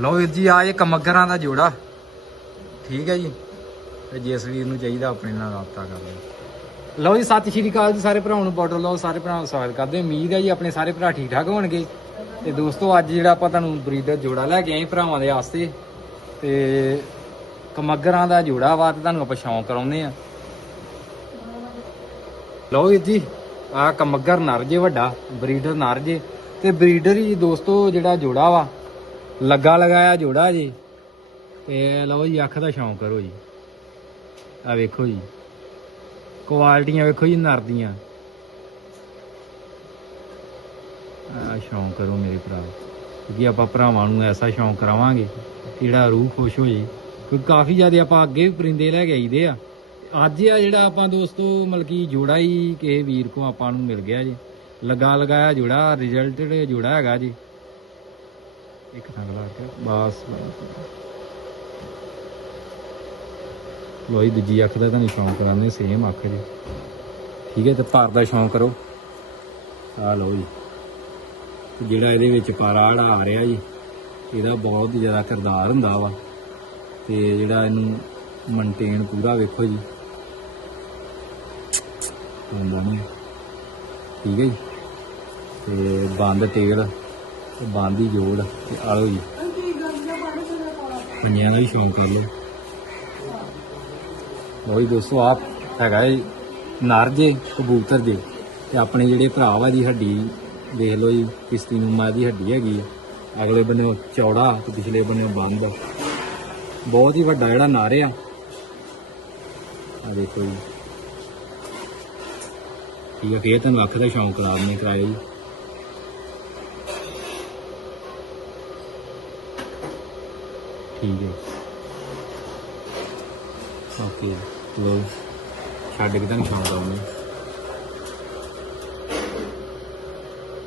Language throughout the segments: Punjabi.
ਲਓ ਵੀਰ ਜੀ, ਆ ਇਹ ਕਮਗਰਾਂ ਦਾ ਜੋੜਾ। ਠੀਕ ਹੈ ਜੀ। ਤੇ ਜਿਸ ਵੀਰ ਨੂੰ ਚਾਹੀਦਾ ਆਪਣੇ ਨਾਲ ਰਾਬਤਾ ਕਰ ਲਓ। ਲਓ ਜੀ, ਸਤਿ ਸ਼੍ਰੀ ਅਕਾਲ ਜੀ ਸਾਰੇ ਭਰਾਵਾਂ ਨੂੰ ਬਾਰਡਰ ਲਓ, ਸਾਰੇ ਭਰਾਵਾਂ ਦਾ ਸਵਾਗਤ ਕਰਦੇ ਉਮੀਦ ਹੈ ਜੀ ਆਪਣੇ ਸਾਰੇ ਭਰਾ ਠੀਕ ਠਾਕ ਹੋਣਗੇ। ਤੇ ਦੋਸਤੋ, ਅੱਜ ਜਿਹੜਾ ਆਪਾਂ ਤੁਹਾਨੂੰ ਬਰੀਡਰ ਜੋੜਾ ਲੈ ਕੇ ਆਏ ਭਰਾਵਾਂ ਦੇ ਵਾਸਤੇ। ਤੇ ਕਮਗਰਾਂ ਦਾ ਜੋੜਾ ਵਾ ਤੇ ਤੁਹਾਨੂੰ ਆਪਾਂ ਸ਼ੌਂਕ ਕਰਾਉਂਦੇ ਆ ਲਓ ਵੀਰ ਜੀ ਆ ਕਮਗਰ ਨਰ ਜੇ ਵੱਡਾ, ਬਰੀਡਰ ਨਰ ਜੇ। ਤੇ ਬਰੀਡਰ ਹੀ ਦੋਸਤੋ ਜਿਹੜਾ ਜੋੜਾ ਵਾ ਲੱਗਾ ਲਗਾਇਆ ਜੋੜਾ ਜੀ। ਤੇ ਲਓ ਜੀ, ਅੱਖ ਦਾ ਸ਼ੌਂਕ ਕਰੋ ਜੀ। ਆ ਵੇਖੋ ਜੀ। ਕੁਆਲਟੀਆਂ ਵੇਖੋ ਜੀ ਨਰ ਦੀਆਂ ਆ ਸ਼ੌਂਕ ਕਰੋ ਮੇਰੇ ਭਰਾ। ਕਿਉਂਕਿ ਆਪਾਂ ਭਰਾਵਾਂ ਨੂੰ ਐਸਾ ਸ਼ੌਂਕ ਕਰਾਵਾਂਗੇ ਕਿ ਜਿਹੜਾ ਰੂਹ ਖੁਸ਼ ਹੋ ਜੇ। ਕਿਉਂਕਿ ਕਾਫੀ ਜ਼ਿਆਦਾ ਆਪਾਂ ਅੱਗੇ ਵੀ ਪਰਿੰਦੇ ਲੈ ਕੇ ਆਈਦੇ ਆ। ਅੱਜ ਆ ਜਿਹੜਾ ਆਪਾਂ ਦੋਸਤੋ, ਮਤਲਬ ਕਿ ਜੋੜਾ ਹੀ ਕਿਸੇ ਵੀਰ ਕੋ ਆਪਾਂ ਨੂੰ ਮਿਲ ਗਿਆ ਜੀ। ਲਗਾ ਲਗਾਇਆ ਜੋੜਾ ਰਿਜ਼ਲਟਡ ਜੋੜਾ ਹੈਗਾ ਜੀ। ਇੱਕ ਥਾਂ ਲਾ ਕੇ। ਬਸ। ਲੋਈ ਦੂਜੀ ਅੱਖ ਦਾ ਤੁਹਾਨੂੰ ਸ਼ੌਂਕ ਕਰਾਉਂਦੇ ਸੇਮ ਅੱਖ ਜੀ। ਠੀਕ ਹੈ, ਤੇ ਭਾਰ ਦਾ ਸ਼ੌਂਕ ਕਰੋ। ਆ ਲਓ ਜੀ। ਜਿਹੜਾ ਇਹਦੇ ਵਿੱਚ ਪਾਰਾ ਆ ਰਿਹਾ ਜੀ, ਇਹਦਾ ਬਹੁਤ ਜ਼ਿਆਦਾ ਕਿਰਦਾਰ ਹੁੰਦਾ ਵਾ। ਤੇ ਜਿਹੜਾ ਇਹਨੂੰ ਮੇਨਟੇਨ ਪੂਰਾ ਵੇਖੋ ਜੀ। ਹੁੰਦਾ ਨਹੀਂ ਠੀਕ ਹੈ ਜੀ। ਤੇ ਬੰਦ ਤੇਲ। ਤੇ ਬੰਦ ਦੀ ਜੋੜ ਤੇ ਆਲੋ ਜੀ। ਪੰਜਾਂ ਦਾ ਵੀ ਸ਼ੌਂਕ ਕਰ ਲਓ। ਉਹੀ ਦੋਸਤੋ ਆਪ ਹੈਗਾ ਇਹ ਨਰ ਜੇ, ਕਬੂਤਰ ਜੇ। ਤੇ ਆਪਣੇ ਜਿਹੜੇ ਭਰਾ ਵਾ ਦੀ ਹੱਡੀ, ਦੇਖ ਲਓ ਜੀ, ਕਿਸ਼ਤੀ ਨੂੰ ਮਾਂ ਦੀ ਹੱਡੀ ਹੈਗੀ ਅਗਲੇ ਬੰਨੇ ਚੌੜਾ ਤੇ ਪਿਛਲੇ ਬੰਨੇ ਬੰਦ ਬਹੁਤ ਹੀ ਵੱਡਾ ਜਿਹੜਾ ਨਰ ਆ। ਆ ਦੇਖੋ ਜੀ। ਠੀਕ ਹੈ ਫੇਰ ਤੁਹਾਨੂੰ ਅੱਖ ਦਾ ਸ਼ੌਂਕ ਕਰਾ ਦਿੰਦੇ ਕਰਾਏ ਜੀ। ਠੀਕ ਹੈ। ਓਕੇ ਲੋ ਛੱਡ ਕੇ ਤੁਹਾਨੂੰ ਸ਼ੌਂਕ ਆਉਂਦੇ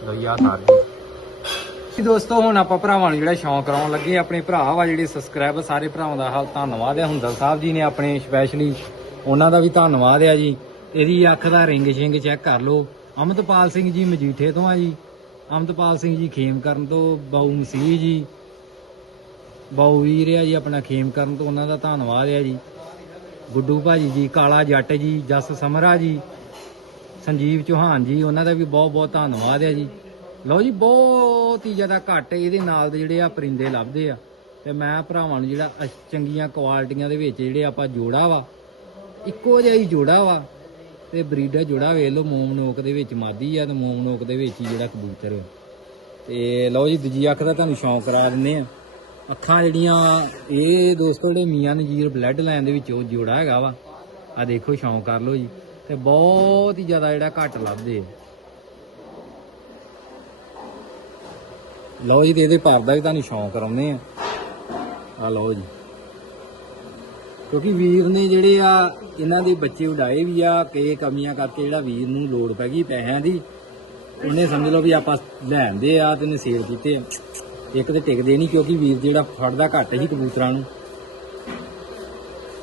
ਲੋ ਯਾ ਸਾਰ ਜੀ। ਦੋਸਤੋ, ਹੁਣ ਆਪਾਂ ਭਰਾਵਾਂ ਨੂੰ ਜਿਹੜਾ ਸ਼ੌਂਕ ਕਰਾਉਣ ਲੱਗੇ ਆਪਣੇ ਭਰਾ ਵਾ ਜਿਹੜੇ ਸਬਸਕ੍ਰਾਈਬਰ ਸਾਰੇ ਭਰਾਵਾਂ ਦਾ ਹਾਲ ਧੰਨਵਾਦ ਹੈ। ਹੁੰਦਲ ਸਾਹਿਬ ਜੀ ਨੇ ਆਪਣੇ ਸਪੈਸ਼ਲੀ ਉਹਨਾਂ ਦਾ ਵੀ ਧੰਨਵਾਦ ਹੈ ਜੀ। ਇਹਦੀ ਅੱਖ ਦਾ ਰਿੰਗ ਸ਼ਿੰਗ ਚੈੱਕ ਕਰ ਲਓ। ਅਮਤਪਾਲ ਸਿੰਘ ਜੀ ਮਜੀਠੇ ਤੋਂ ਆ ਜੀ। ਅਮਤਪਾਲ ਸਿੰਘ ਜੀ ਖੇਮ ਕਰਨ ਤੋਂ, ਬਾਊ ਮਸੀਹ ਜੀ। ਬਾਊ ਵੀਰ ਆ ਜੀ, ਆਪਣਾ ਖੇਮ ਕਰਨ ਤੋਂ ਉਹਨਾਂ ਦਾ ਧੰਨਵਾਦ ਆ ਜੀ। ਗੁੱਡੂ ਭਾਜੀ ਜੀ, ਕਾਲਾ ਜੱਟ ਜੀ, ਜਸ ਸਮਰਾ ਜੀ, ਸੰਜੀਵ ਚੌਹਾਨ ਜੀ, ਉਹਨਾਂ ਦਾ ਵੀ ਬਹੁਤ ਬਹੁਤ ਧੰਨਵਾਦ ਆ ਜੀ। ਲਓ ਜੀ, ਬਹੁਤ ਹੀ ਜ਼ਿਆਦਾ ਘੱਟ ਇਹਦੇ ਨਾਲ ਦੇ ਜਿਹੜੇ ਆ ਪਰਿੰਦੇ ਲੱਭਦੇ ਆ। ਤੇ ਮੈਂ ਭਰਾਵਾਂ ਨੂੰ ਜਿਹੜਾ ਅਸ- ਚੰਗੀਆਂ ਕੁਆਲਿਟੀਆਂ ਦੇ ਵਿੱਚ ਜਿਹੜੇ ਆਪਾਂ ਜੋੜਾ ਵਾ, ਇੱਕੋ ਜਿਹਾ ਹੀ ਜੋੜਾ ਵਾ। ਤੇ ਬਰੀਡਰ ਜੋੜਾ ਵੇਖ ਲਓ, ਮੋਮ ਨੋਕ ਦੇ ਵਿੱਚ ਮਾਦੀ ਆ ਤੇ ਮੋਮ ਨੋਕ ਦੇ ਵਿੱਚ ਹੀ ਜਿਹੜਾ ਕਬੂਤਰ ਤੇ ਲਓ ਜੀ, ਦੂਜੀ ਅੱਖ ਦਾ ਤੁਹਾਨੂੰ ਸ਼ੌਂਕ ਕਰਾ ਦਿੰਨੇ ਆ। ਅੱਖਾਂ ਜਿਹੜੀਆਂ, ਇਹ ਦੋਸਤੋ ਜਿਹੜੇ ਮੀਆਂ ਨਜੀਰ ਬਲੱਡ ਲਾਈਨ ਦੇ ਵਿੱਚ ਉਹ ਜੋੜਾ ਹੈਗਾ ਵਾ ਆ ਦੇਖੋ, ਸ਼ੌਂਕ ਕਰ ਲਓ ਜੀ। ਤੇ ਬਹੁਤ ਹੀ ਜ਼ਿਆਦਾ ਜਿਹੜਾ ਘੱਟ ਲੱਭਦੇ ਲਓ ਜੀ ਇਹਦੇ ਭਾਰ ਦਾ ਵੀ ਤੁਹਾਨੂੰ ਸ਼ੌਂਕ ਕਰਾਉਂਦੇ ਆ। ਆ ਲਓ ਜੀ। ਕਿਉਂਕਿ ਵੀਰ ਨੇ ਜਿਹੜੇ ਆ, ਇਹਨਾਂ ਦੇ ਬੱਚੇ ਉਡਾਏ ਵੀ ਆ ਕਈ ਕਮੀਆਂ ਕਰਕੇ ਜਿਹੜਾ ਵੀਰ ਨੂੰ ਲੋੜ ਪੈ ਗਈ ਪੈਸਿਆਂ ਦੀ, ਉਹਨੇ ਸਮਝ ਲਓ ਵੀ ਆਪਾਂ ਲੈਂਦੇ ਆ ਤੇ ਨੇ ਸੇਲ ਕੀਤੇ ਆ। ਇੱਕ ਤੇ ਟਿਕਦੇ ਨਹੀਂ ਕਿਉਂਕਿ ਵੀਰ ਜਿਹੜਾ ਫੜਦਾ ਘੱਟ ਹੀ ਕਬੂਤਰਾਂ ਨੂੰ।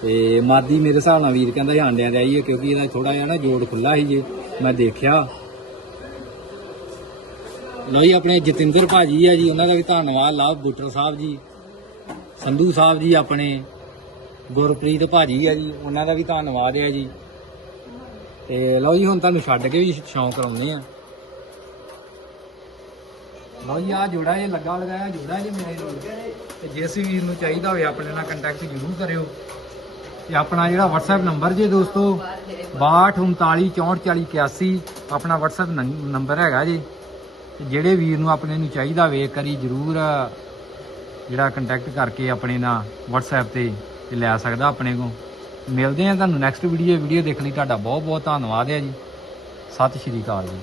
ਤੇ ਮਾਦੀ ਮੇਰੇ ਹਿਸਾਬ ਨਾਲ ਵੀਰ ਕਹਿੰਦਾ ਸੀ ਆਂਡਿਆਂ ਦੇ ਆਈ ਹੈ ਕਿਉਂਕਿ ਇਹਦਾ ਥੋੜਾ ਜਿਹਾ ਨਾ ਜੋੜ ਖੁੱਲਾ ਸੀ ਜੇ, ਮੈਂ ਦੇਖਿਆ। ਲਓ ਜੀ, ਆਪਣੇ ਜਤਿੰਦਰ ਭਾਜੀ ਆ ਜੀ, ਉਹਨਾਂ ਦਾ ਵੀ ਧੰਨਵਾਦ ਲਵ ਬੁੱਟਰ ਸਾਹਿਬ ਜੀ, ਸੰਧੂ ਸਾਹਿਬ ਜੀ ਆਪਣੇ, ਗੁਰਪ੍ਰੀਤ ਭਾਜੀ ਆ ਜੀ, ਉਹਨਾਂ ਦਾ ਵੀ ਧੰਨਵਾਦ ਹੈ ਜੀ। ਤੇ ਲਓ ਜੀ, ਹੁਣ ਤੁਹਾਨੂੰ ਛੱਡ ਕੇ ਵੀ ਸ਼ੌਂਕ ਕਰਾਉਂਦੇ ਆ। ਲਓ ਜੀ ਆ ਜੋੜਾ ਇਹ ਲੱਗਾ ਲਗਾਇਆ ਜੋੜਾ ਜੀ ਮੇਰੇ ਕੋਲ ਤੇ ਜਿਸ ਵੀਰ ਨੂੰ ਚਾਹੀਦਾ ਹੋਵੇ, ਆਪਣੇ ਨਾਲ ਕੰਟੈਕਟ ਜ਼ਰੂਰ ਕਰਿਓ। ਤੇ ਆਪਣਾ ਜਿਹੜਾ WhatsApp ਨੰਬਰ ਜੇ ਦੋਸਤੋ 6239644081 ਆਪਣਾ WhatsApp ਨੰ- ਨੰਬਰ ਹੈਗਾ ਜੀ। ਤੇ ਜਿਹੜੇ ਵੀਰ ਨੂੰ ਆਪਣੇ ਨੂੰ ਚਾਹੀਦਾ ਵੇ ਕਰੀ ਜ਼ਰੂਰ ਜਿਹੜਾ ਕੰਟੈਕਟ ਕਰਕੇ ਆਪਣੇ ਨਾਲ WhatsApp ਤੇ ਤੇ ਲੈ ਸਕਦਾ ਆਪਣੇ ਕੋ ਮਿਲਦੇ ਆ ਤੁਹਾਨੂੰ ਨੈਕਸਟ ਵੀਡੀਓ ਵੀਡੀਓ ਦੇਖਣ ਲਈ। ਤੁਹਾਡਾ ਬਹੁਤ ਬਹੁਤ ਧੰਨਵਾਦ ਹੈ ਜੀ। ਸਤਿ ਸ਼੍ਰੀ ਅਕਾਲ ਜੀ।